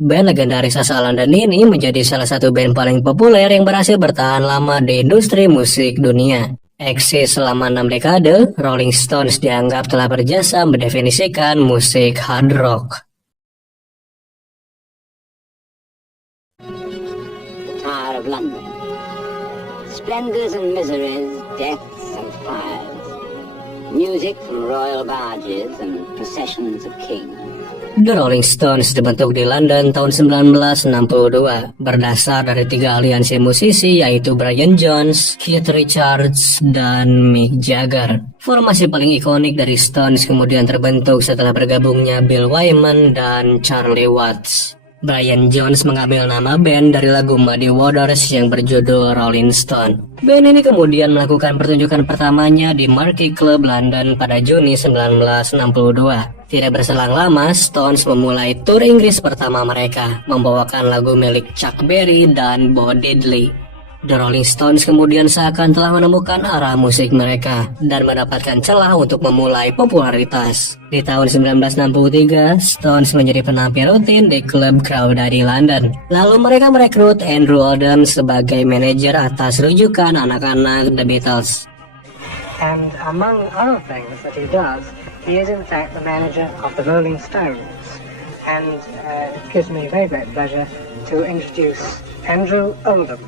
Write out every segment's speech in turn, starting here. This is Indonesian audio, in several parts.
Band legendaris asal London ini menjadi salah satu band paling populer yang berhasil bertahan lama di industri musik dunia. Eksis selama 6 dekade, Rolling Stones dianggap telah berjasa mendefinisikan musik hard rock. The Tower of London. Splendors and miseries, deaths and fires. Music from royal barges and processions of kings. The Rolling Stones dibentuk di London tahun 1962 berdasar dari 3 aliansi musisi yaitu Brian Jones, Keith Richards, dan Mick Jagger. Formasi paling ikonik dari Stones kemudian terbentuk setelah bergabungnya Bill Wyman dan Charlie Watts. Brian Jones mengambil nama band dari lagu Muddy Waters yang berjudul Rolling Stone. Band ini kemudian melakukan pertunjukan pertamanya di Marquee Club London pada Juni 1962. Tidak berselang lama, Stones memulai tur Inggris pertama mereka, membawakan lagu milik Chuck Berry dan Bo Diddley. The Rolling Stones kemudian seakan telah menemukan arah musik mereka dan mendapatkan celah untuk memulai popularitas. Di tahun 1963, Stones menjadi penampil rutin di klub Crowded di London. Lalu mereka merekrut Andrew Oldham sebagai manajer atas rujukan anak-anak The Beatles. And among other things that he does, he is in fact the manager of the Rolling Stones. And it gives me very great pleasure to introduce Andrew Oldham.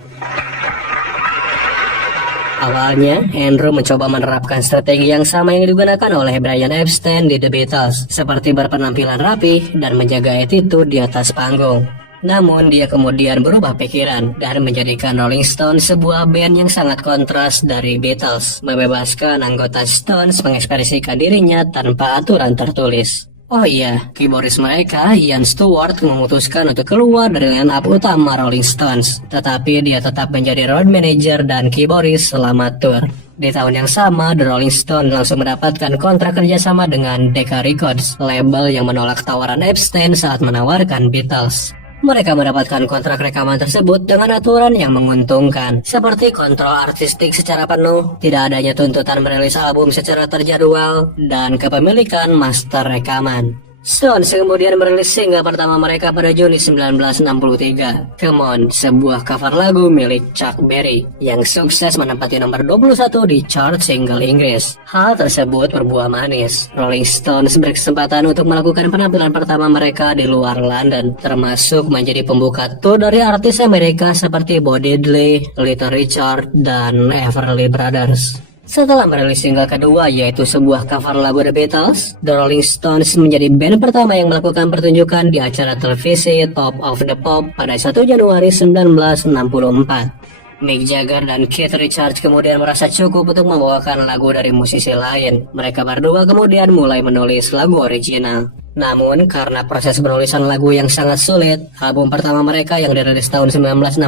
Awalnya, Andrew mencoba menerapkan strategi yang sama yang digunakan oleh Brian Epstein di The Beatles, seperti berpenampilan rapi dan menjaga attitude di atas panggung. Namun, dia kemudian berubah pikiran dan menjadikan Rolling Stones sebuah band yang sangat kontras dari Beatles, membebaskan anggota Stones mengekspresikan dirinya tanpa aturan tertulis. Oh iya, keyboardis mereka, Ian Stewart, memutuskan untuk keluar dari line-up utama Rolling Stones, tetapi dia tetap menjadi road manager dan keyboardis selama tour. Di tahun yang sama, The Rolling Stones langsung mendapatkan kontrak kerjasama dengan Decca Records, label yang menolak tawaran Epstein saat menawarkan Beatles. Mereka mendapatkan kontrak rekaman tersebut dengan aturan yang menguntungkan, seperti kontrol artistik secara penuh, tidak adanya tuntutan merilis album secara terjadwal, dan kepemilikan master rekaman. Stones kemudian merilis single pertama mereka pada Juni 1963, Come On, sebuah cover lagu milik Chuck Berry, yang sukses menempati nomor 21 di chart single Inggris. Hal tersebut berbuah manis. Rolling Stones berkesempatan untuk melakukan penampilan pertama mereka di luar London, termasuk menjadi pembuka tour dari artis Amerika seperti Bo Diddley, Little Richard, dan Everly Brothers. Setelah merilis single kedua yaitu sebuah cover lagu The Beatles, The Rolling Stones menjadi band pertama yang melakukan pertunjukan di acara televisi Top of the Pop pada 1 Januari 1964. Mick Jagger dan Keith Richards kemudian merasa cukup untuk membawakan lagu dari musisi lain. Mereka berdua kemudian mulai menulis lagu original. Namun, karena proses penulisan lagu yang sangat sulit, album pertama mereka yang dirilis tahun 1964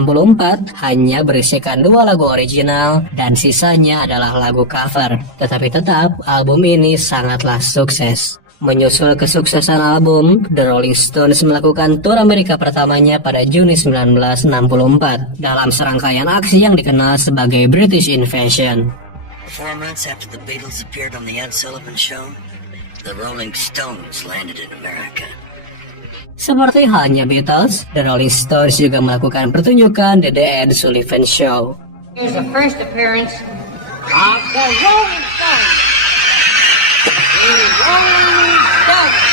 hanya berisikan 2 lagu original dan sisanya adalah lagu cover. Tetapi tetap, album ini sangatlah sukses. Menyusul kesuksesan album, The Rolling Stones melakukan tur Amerika pertamanya pada Juni 1964 dalam serangkaian aksi yang dikenal sebagai British Invasion. 4 months after the Beatles appeared on the Ed Sullivan Show, the Rolling Stones landed in America. Seperti halnya Beatles, The Rolling Stones juga melakukan pertunjukan di The Ed Sullivan Show. Here's the first appearance of the Rolling Stones. The Rolling Stones.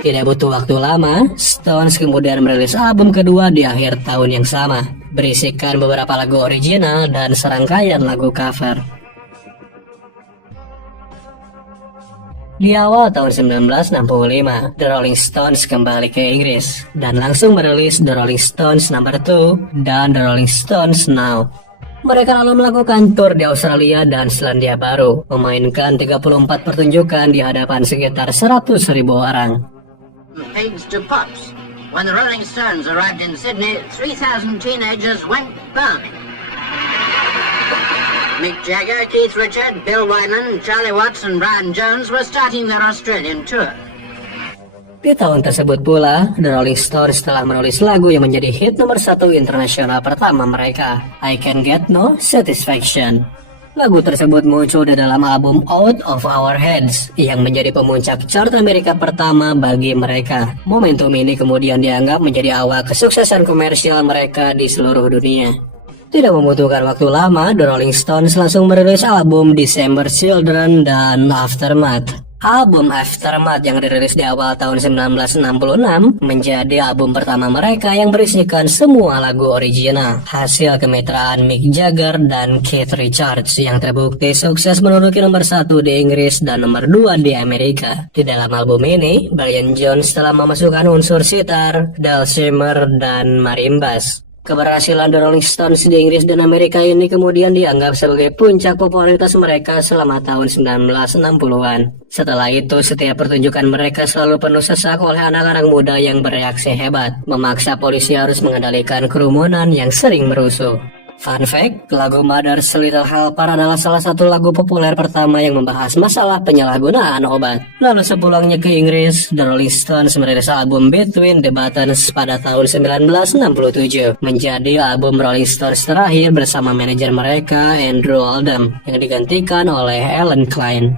Tidak butuh waktu lama, Stones kemudian merilis album kedua di akhir tahun yang sama, berisikan beberapa lagu original dan serangkaian lagu cover. Di awal tahun 1965, The Rolling Stones kembali ke Inggris dan langsung merilis The Rolling Stones No. 2 dan The Rolling Stones Now. Mereka lalu melakukan tur di Australia dan Selandia Baru, memainkan 34 pertunjukan di hadapan sekitar 100.000 orang. Pigs to pops. When the Rolling Stones arrived in Sydney, 3,000 teenagers went barming. Mick Jagger, Keith Richards, Bill Wyman, Charlie Watts and Brian Jones were starting their Australian tour. Di tahun tersebut pula, The Rolling Stones telah menulis lagu yang menjadi hit nomor 1 internasional pertama mereka, I Can Get No Satisfaction. Lagu tersebut muncul di dalam album Out of Our Heads yang menjadi pemuncak chart Amerika pertama bagi mereka. Momentum ini kemudian dianggap menjadi awal kesuksesan komersial mereka di seluruh dunia. Tidak membutuhkan waktu lama, The Rolling Stones langsung merilis album December Children dan Aftermath. Album Aftermath yang dirilis di awal tahun 1966 menjadi album pertama mereka yang berisikan semua lagu original, hasil kemitraan Mick Jagger dan Keith Richards yang terbukti sukses menduduki nomor 1 di Inggris dan nomor 2 di Amerika. Di dalam album ini, Brian Jones telah memasukkan unsur sitar, dulcimer, dan marimbas. Keberhasilan The Rolling Stones di Inggris dan Amerika ini kemudian dianggap sebagai puncak popularitas mereka selama tahun 1960-an. Setelah itu, setiap pertunjukan mereka selalu penuh sesak oleh anak-anak muda yang bereaksi hebat, memaksa polisi harus mengendalikan kerumunan yang sering merusuh. Fun fact, lagu Mother's Little Helper adalah salah satu lagu populer pertama yang membahas masalah penyalahgunaan obat. Lalu sepulangnya ke Inggris, The Rolling Stones merilis album Between the Buttons pada tahun 1967, menjadi album Rolling Stones terakhir bersama manajer mereka, Andrew Oldham, yang digantikan oleh Alan Klein.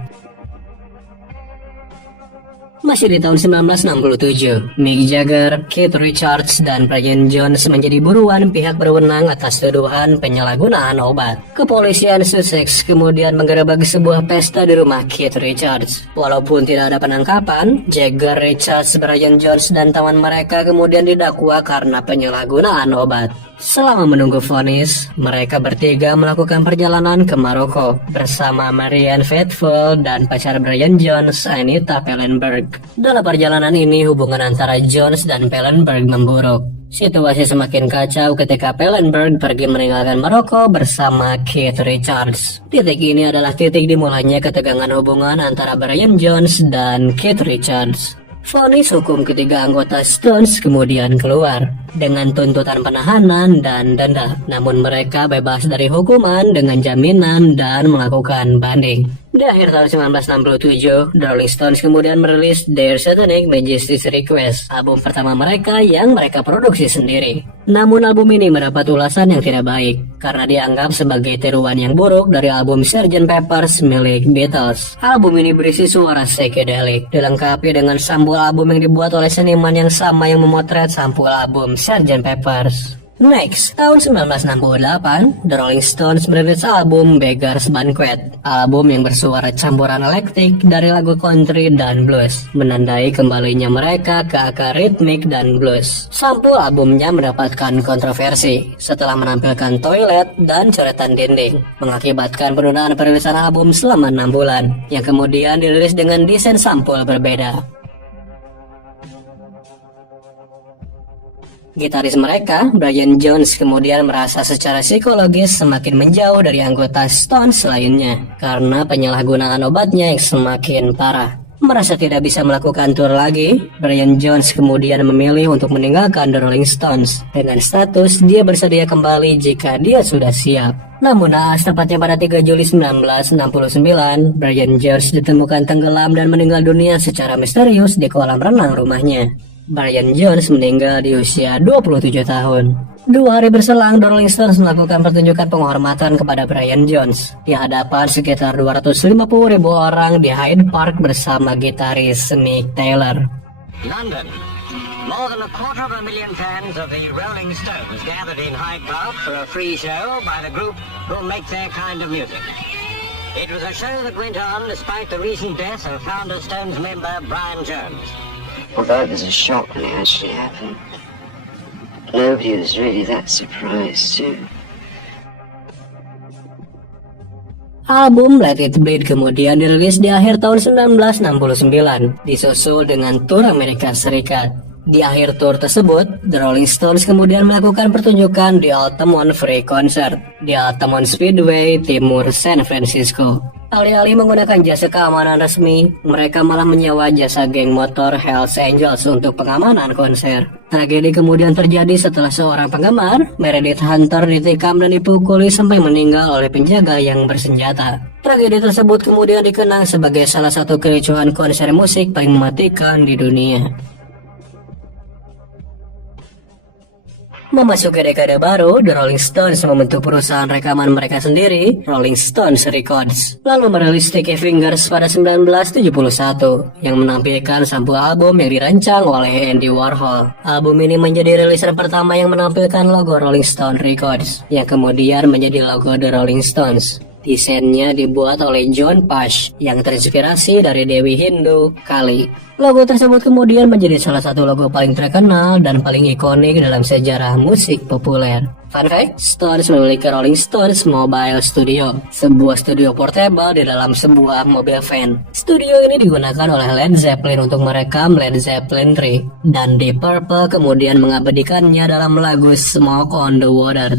Masih di tahun 1967, Mick Jagger, Keith Richards, dan Brian Jones menjadi buruan pihak berwenang atas tuduhan penyalahgunaan obat. Kepolisian Sussex kemudian menggerebek sebuah pesta di rumah Keith Richards. Walaupun tidak ada penangkapan, Jagger, Richards, Brian Jones, dan teman mereka kemudian didakwa karena penyalahgunaan obat. Selama menunggu vonis, mereka bertiga melakukan perjalanan ke Maroko bersama Marianne Faithfull dan pacar Brian Jones, Anita Pallenberg. Dalam perjalanan ini, hubungan antara Jones dan Pallenberg memburuk. Situasi semakin kacau ketika Pallenberg pergi meninggalkan Maroko bersama Keith Richards. Titik ini adalah titik dimulainya ketegangan hubungan antara Brian Jones dan Keith Richards. Vonis hukum ketiga anggota Stones kemudian keluar dengan tuntutan penahanan dan denda. Namun mereka bebas dari hukuman dengan jaminan dan melakukan banding. Di akhir tahun 1967, The Rolling Stones kemudian merilis Their Satanic Majesty's Request, album pertama mereka yang mereka produksi sendiri. Namun album ini mendapat ulasan yang tidak baik karena dianggap sebagai tiruan yang buruk dari album Sgt. Pepper's milik Beatles. Album ini berisi suara psychedelic, dilengkapi dengan sampul album yang dibuat oleh seniman yang sama yang memotret sampul album Sgt. Pepper's. Next, tahun 1968, The Rolling Stones merilis album Beggar's Banquet, album yang bersuara campuran elektrik dari lagu country dan blues, menandai kembalinya mereka ke akar ritmik dan blues. Sampul albumnya mendapatkan kontroversi setelah menampilkan toilet dan coretan dinding, mengakibatkan penundaan perilisan album selama 6 bulan, yang kemudian dirilis dengan desain sampul berbeda. Gitaris mereka, Brian Jones, kemudian merasa secara psikologis semakin menjauh dari anggota Stones lainnya karena penyalahgunaan obatnya yang semakin parah. Merasa tidak bisa melakukan tour lagi, Brian Jones kemudian memilih untuk meninggalkan The Rolling Stones dengan status dia bersedia kembali jika dia sudah siap. Namun naas tepatnya pada 3 Juli 1969, Brian Jones ditemukan tenggelam dan meninggal dunia secara misterius di kolam renang rumahnya. Brian Jones meninggal di usia 27 tahun. 2 hari berselang, The Rolling Stones melakukan pertunjukan penghormatan kepada Brian Jones di hadapan sekitar 250.000 orang di Hyde Park bersama gitaris Mick Taylor. London. More than 250,000 fans of the Rolling Stones gathered in Hyde Park for a free show by the group who make their kind of music. It was a show that went on despite the recent death of founder Stones member Brian Jones. Although it was a shock when it actually happened, nobody was really that surprised too. Album Let It Bleed kemudian dirilis di akhir tahun 1969, disusul dengan tur Amerika Serikat. Di akhir tur tersebut, The Rolling Stones kemudian melakukan pertunjukan di Altamont Free Concert di Altamont Speedway, timur San Francisco. Alih-alih menggunakan jasa keamanan resmi, mereka malah menyewa jasa geng motor Hells Angels untuk pengamanan konser. Tragedi kemudian terjadi setelah seorang penggemar, Meredith Hunter, ditikam dan dipukuli sampai meninggal oleh penjaga yang bersenjata. Tragedi tersebut kemudian dikenang sebagai salah satu kericuhan konser musik paling mematikan di dunia. Memasuki dekade baru, The Rolling Stones membentuk perusahaan rekaman mereka sendiri, Rolling Stones Records, lalu merilis Sticky Fingers pada 1971, yang menampilkan sebuah album yang dirancang oleh Andy Warhol. Album ini menjadi rilisan pertama yang menampilkan logo Rolling Stone Records, yang kemudian menjadi logo The Rolling Stones. Desainnya dibuat oleh John Pash yang terinspirasi dari Dewi Hindu, Kali. Logo tersebut kemudian menjadi salah satu logo paling terkenal dan paling ikonik dalam sejarah musik populer. Fun fact, Stones memiliki Rolling Stones Mobile Studio, sebuah studio portable di dalam sebuah mobil van. Studio ini digunakan oleh Led Zeppelin untuk merekam Led Zeppelin 3, dan Deep Purple kemudian mengabadikannya dalam lagu Smoke on the Water.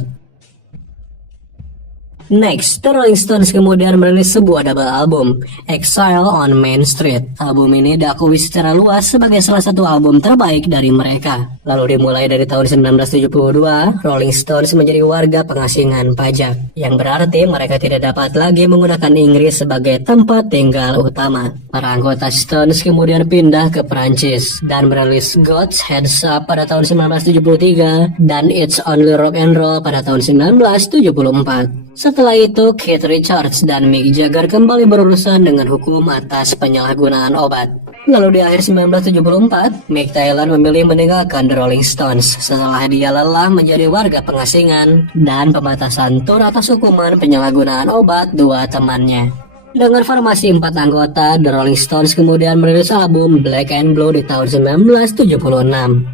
Next, The Rolling Stones kemudian merilis sebuah double album, Exile on Main Street. Album ini diakui secara luas sebagai salah satu album terbaik dari mereka. Lalu dimulai dari tahun 1972, Rolling Stones menjadi warga pengasingan pajak, yang berarti mereka tidak dapat lagi menggunakan Inggris sebagai tempat tinggal utama. Para anggota Stones kemudian pindah ke Perancis dan merilis God's Heads Up pada tahun 1973 dan It's Only Rock and Roll pada tahun 1974. Setelah itu, Keith Richards dan Mick Jagger kembali berurusan dengan hukum atas penyalahgunaan obat. Lalu di akhir 1974, Mick Taylor memilih meninggalkan The Rolling Stones setelah dia lelah menjadi warga pengasingan dan pembatasan tur atas hukuman penyalahgunaan obat dua temannya. Dengan formasi 4 anggota, The Rolling Stones kemudian merilis album Black and Blue di tahun 1976.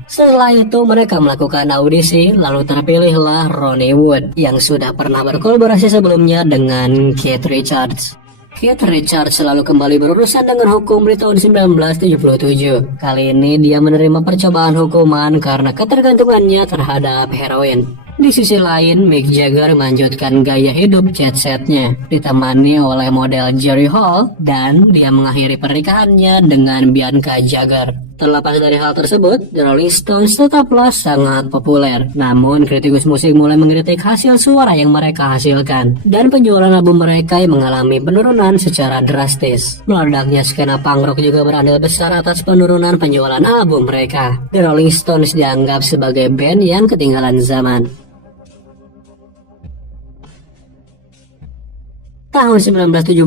Setelah itu mereka melakukan audisi, lalu terpilihlah Ronnie Wood yang sudah pernah berkolaborasi sebelumnya dengan Keith Richards. Keith Richards selalu kembali berurusan dengan hukum di tahun 1977. Kali ini dia menerima percobaan hukuman karena ketergantungannya terhadap heroin. Di sisi lain, Mick Jagger melanjutkan gaya hidup jet-setnya, ditemani oleh model Jerry Hall, dan dia mengakhiri pernikahannya dengan Bianca Jagger. Terlepas dari hal tersebut, The Rolling Stones tetaplah sangat populer. Namun, kritikus musik mulai mengkritik hasil suara yang mereka hasilkan, dan penjualan album mereka yang mengalami penurunan secara drastis. Meledaknya skena punk rock juga berandil besar atas penurunan penjualan album mereka. The Rolling Stones dianggap sebagai band yang ketinggalan zaman. Tahun 1978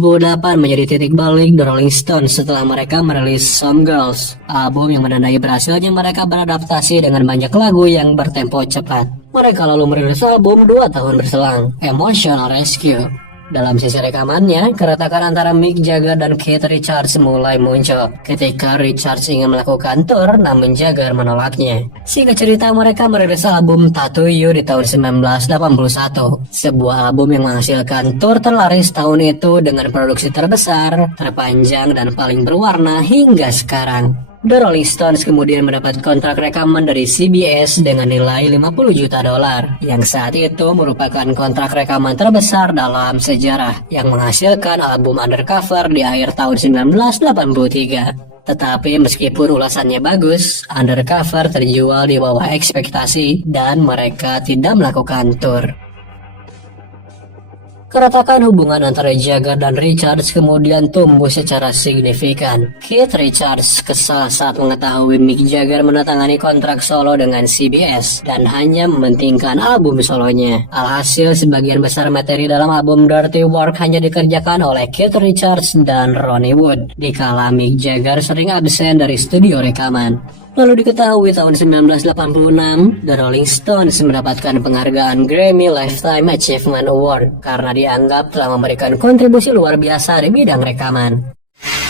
menjadi titik balik The Rolling Stones setelah mereka merilis Some Girls, album yang menandai berhasilnya mereka beradaptasi dengan banyak lagu yang bertempo cepat. Mereka lalu merilis album 2 tahun berselang, Emotional Rescue. Dalam sisi rekamannya, keretakan antara Mick Jagger dan Keith Richards mulai muncul ketika Richards ingin melakukan tur namun Jagger menolaknya. Singkat cerita, mereka merilis album Tattoo You di tahun 1981, sebuah album yang menghasilkan tur terlaris tahun itu dengan produksi terbesar, terpanjang, dan paling berwarna hingga sekarang. The Rolling Stones kemudian mendapat kontrak rekaman dari CBS dengan nilai $50 juta, yang saat itu merupakan kontrak rekaman terbesar dalam sejarah, yang menghasilkan album Undercover di akhir tahun 1983. Tetapi meskipun ulasannya bagus, Undercover terjual di bawah ekspektasi dan mereka tidak melakukan tur. Keretakan hubungan antara Jagger dan Richards kemudian tumbuh secara signifikan. Keith Richards kesal saat mengetahui Mick Jagger menandatangani kontrak solo dengan CBS dan hanya mementingkan album solonya. Alhasil, sebagian besar materi dalam album Dirty Work hanya dikerjakan oleh Keith Richards dan Ronnie Wood, dikala Mick Jagger sering absen dari studio rekaman. Lalu diketahui tahun 1986, The Rolling Stones mendapatkan penghargaan Grammy Lifetime Achievement Award karena dianggap telah memberikan kontribusi luar biasa di bidang rekaman.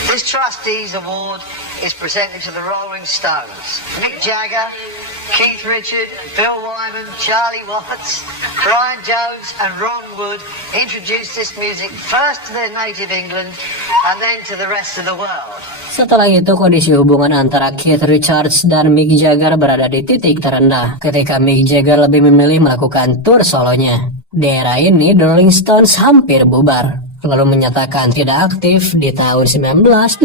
This Trustees Award is presented to the Rolling Stones. Mick Jagger, Keith Richards, Bill Wyman, Charlie Watts, Brian Jones and Ron Wood introduced this music first to their native England and then to the rest of the world. Setelah itu, kondisi hubungan antara Keith Richards dan Mick Jagger berada di titik terendah ketika Mick Jagger lebih memilih melakukan tur solonya. Di era ini, The Rolling Stones hampir bubar, lalu menyatakan tidak aktif di tahun 1988.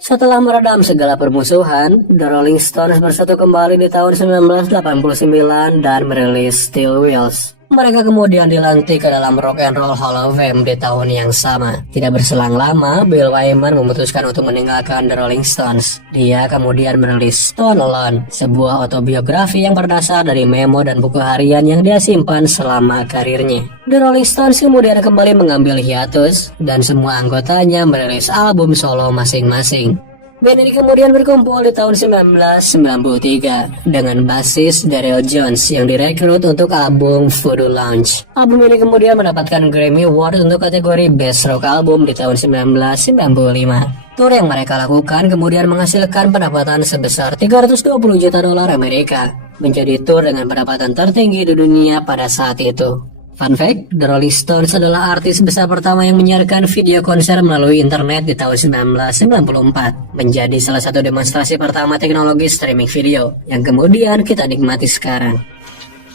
Setelah meredam segala permusuhan, The Rolling Stones bersatu kembali di tahun 1989 dan merilis Steel Wheels. Mereka kemudian dilantik ke dalam Rock and Roll Hall of Fame di tahun yang sama. Tidak berselang lama, Bill Wyman memutuskan untuk meninggalkan The Rolling Stones. Dia kemudian merilis Stone Alone, sebuah autobiografi yang berdasar dari memo dan buku harian yang dia simpan selama karirnya. The Rolling Stones kemudian kembali mengambil hiatus dan semua anggotanya merilis album solo masing-masing. Band ini kemudian berkumpul di tahun 1993 dengan basis Daryl Jones yang direkrut untuk album Voodoo Lounge. Album ini kemudian mendapatkan Grammy Award untuk kategori Best Rock Album di tahun 1995. Tour yang mereka lakukan kemudian menghasilkan pendapatan sebesar 320 juta dolar Amerika, menjadi tour dengan pendapatan tertinggi di dunia pada saat itu. Fun fact, The Rolling Stones adalah artis besar pertama yang menyiarkan video konser melalui internet di tahun 1994, menjadi salah satu demonstrasi pertama teknologi streaming video yang kemudian kita nikmati sekarang.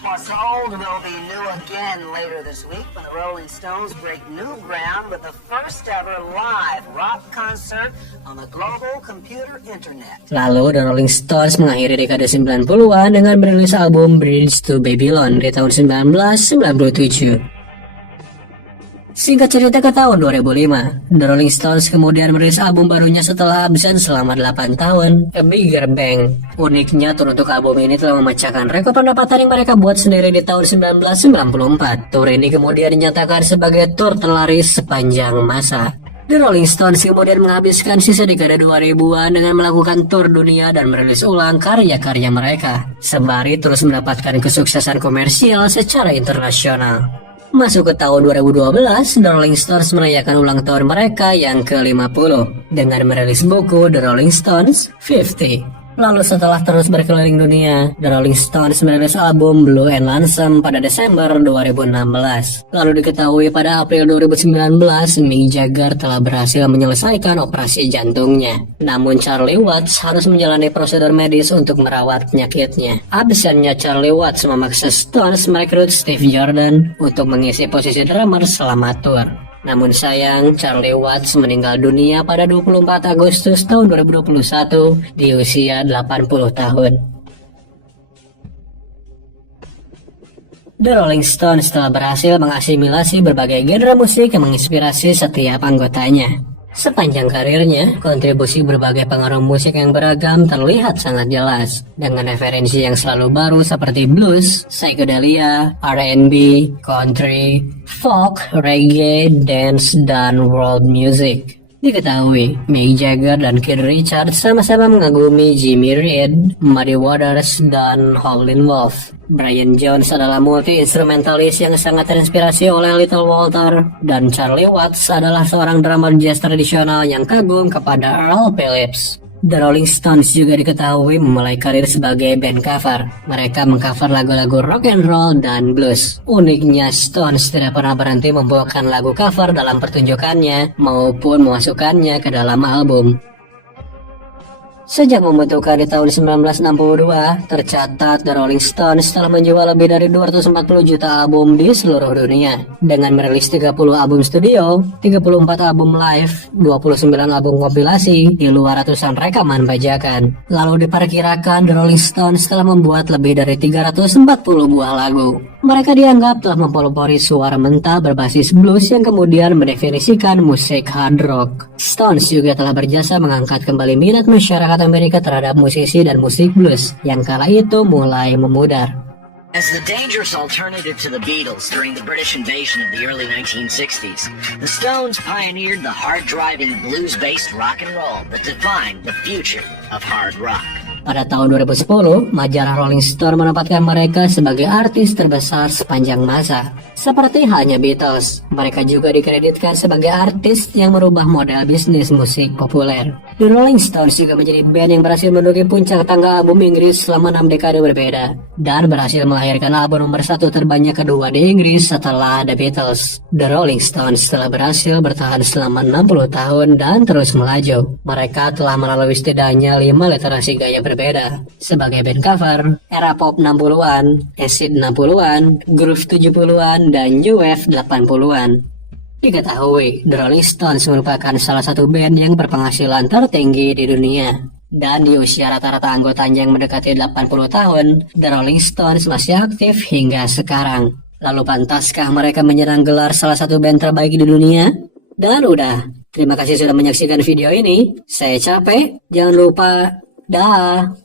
What's old will be new again later this week when the Rolling Stones break new ground with the first ever live rock concert on the global computer internet. Lalu The Rolling Stones mengakhiri dekade 90-an dengan merilis album Bridge to Babylon di tahun 1997. Singkat cerita, ke tahun 2005, The Rolling Stones kemudian merilis album barunya setelah absen selama 8 tahun, A Bigger Bang. Uniknya, tour untuk album ini telah memecahkan rekor pendapatan yang mereka buat sendiri di tahun 1994. Tour ini kemudian dinyatakan sebagai tour terlaris sepanjang masa. The Rolling Stones kemudian menghabiskan sisa dekade 2000-an dengan melakukan tur dunia dan merilis ulang karya-karya mereka, sembari terus mendapatkan kesuksesan komersial secara internasional. Masuk ke tahun 2012, The Rolling Stones merayakan ulang tahun mereka yang ke-50 dengan merilis buku The Rolling Stones 50. Lalu setelah terus berkeliling dunia, The Rolling Stones merilis album Blue and Lonesome pada Desember 2016. Lalu diketahui pada April 2019, Mick Jagger telah berhasil menyelesaikan operasi jantungnya. Namun Charlie Watts harus menjalani prosedur medis untuk merawat penyakitnya. Absennya Charlie Watts memaksa Stones merekrut Steve Jordan untuk mengisi posisi drummer selama tour. Namun sayang, Charlie Watts meninggal dunia pada 24 Agustus tahun 2021 di usia 80 tahun. The Rolling Stones telah berhasil mengasimilasi berbagai genre musik yang menginspirasi setiap anggotanya. Sepanjang karirnya, kontribusi berbagai pengaruh musik yang beragam terlihat sangat jelas, dengan referensi yang selalu baru seperti blues, psychedelia, R&B, country, folk, reggae, dance, dan world music. Diketahui, Mick Jagger dan Keith Richards sama-sama mengagumi Jimmy Reed, Muddy Waters, dan Howlin' Wolf. Brian Jones adalah multi-instrumentalis yang sangat terinspirasi oleh Little Walter, dan Charlie Watts adalah seorang drummer jazz tradisional yang kagum kepada Earl Phillips. The Rolling Stones juga diketahui memulai karir sebagai band cover. Mereka mengcover lagu-lagu rock and roll dan blues. Uniknya, Stones tidak pernah berhenti membawakan lagu cover dalam pertunjukannya maupun memasukkannya ke dalam album. Sejak membentukkan di tahun 1962, tercatat The Rolling Stones telah menjual lebih dari 240 juta album di seluruh dunia, dengan merilis 30 album studio, 34 album live, 29 album kompilasi, di luar ratusan rekaman bajakan. Lalu diperkirakan The Rolling Stones telah membuat lebih dari 340 buah lagu. Mereka dianggap telah mempelopori suara mentah berbasis blues yang kemudian mendefinisikan musik hard rock. Stones juga telah berjasa mengangkat kembali minat masyarakat Amerika terhadap musisi dan musik blues yang kala itu mulai memudar. As the dangerous alternative to the Beatles during the British invasion of the early 1960s, the Stones pioneered the hard-driving blues-based rock and roll that defined the future of hard rock. Pada tahun 2010, majalah Rolling Stone menempatkan mereka sebagai artis terbesar sepanjang masa. Seperti halnya Beatles, mereka juga dikreditkan sebagai artis yang merubah model bisnis musik populer. The Rolling Stones juga menjadi band yang berhasil menduduki puncak tangga album Inggris selama 6 dekade berbeda, dan berhasil melahirkan album nomor 1 terbanyak kedua di Inggris setelah The Beatles. The Rolling Stones telah berhasil bertahan selama 60 tahun dan terus melaju. Mereka telah melalui setidaknya 5 literasi gaya berbeda, sebagai band cover, era pop 60-an, acid 60-an, groove 70-an, dan new wave 80-an. Diketahui, The Rolling Stones merupakan salah satu band yang berpenghasilan tertinggi di dunia. Dan di usia rata-rata anggotanya yang mendekati 80 tahun, The Rolling Stones masih aktif hingga sekarang. Lalu pantaskah mereka menyerang gelar salah satu band terbaik di dunia? Dan udah, terima kasih sudah menyaksikan video ini. Saya capek, jangan lupa, dah.